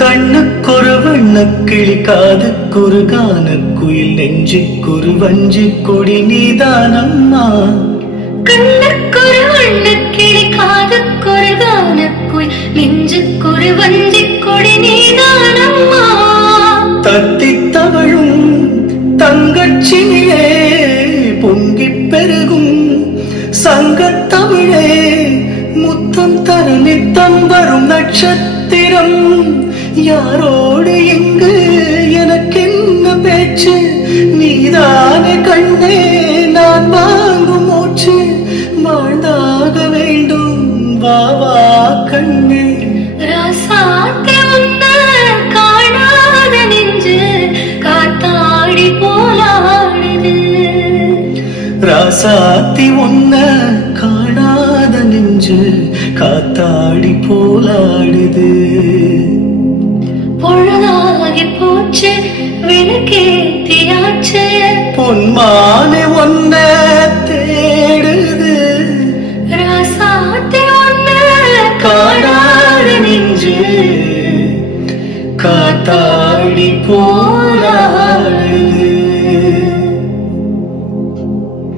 கண்ணுக்கொரு வண்ணக்கிளி காதுக்கொரு கானக்குயில் நெஞ்சுக்கொரு வஞ்சி கொடி நீதானம்மா. கண்ணுக்கொரு வண்ணக்கிளி காதுக்கொரு கானக்குயில் நெஞ்சுக்கொரு வஞ்சி கொடி நீதானம்மா. தத்தித் தவழும் தங்கச்சினியே பொங்கிப் பெருகும் சங்கத்தமிழே முத்தம் தர நித்தம் வரும் நட்சத்திரம். யாரோடு எங்கு எனக்கென்ன பேச்சு, நீதானே கண்ணே நான் வாங்கும் மூச்சு. வாழ்ந்தாக வேண்டும் வா வா கண்ணே. ராசாத்தி உன்ன காணாத நெஞ்சு காத்தாடி போலாடுது. ராசாத்தி உன்ன காணாத நெஞ்சு காத்தாடி போலாடுது. பொழுதாகி போச்சு விளக்கேத்தியாச்சு, பொன்மானே ஒன்ன தேடுது. ராசாத்தி உன்ன காணாத நெஞ்சு காத்தாடி போலாடுது.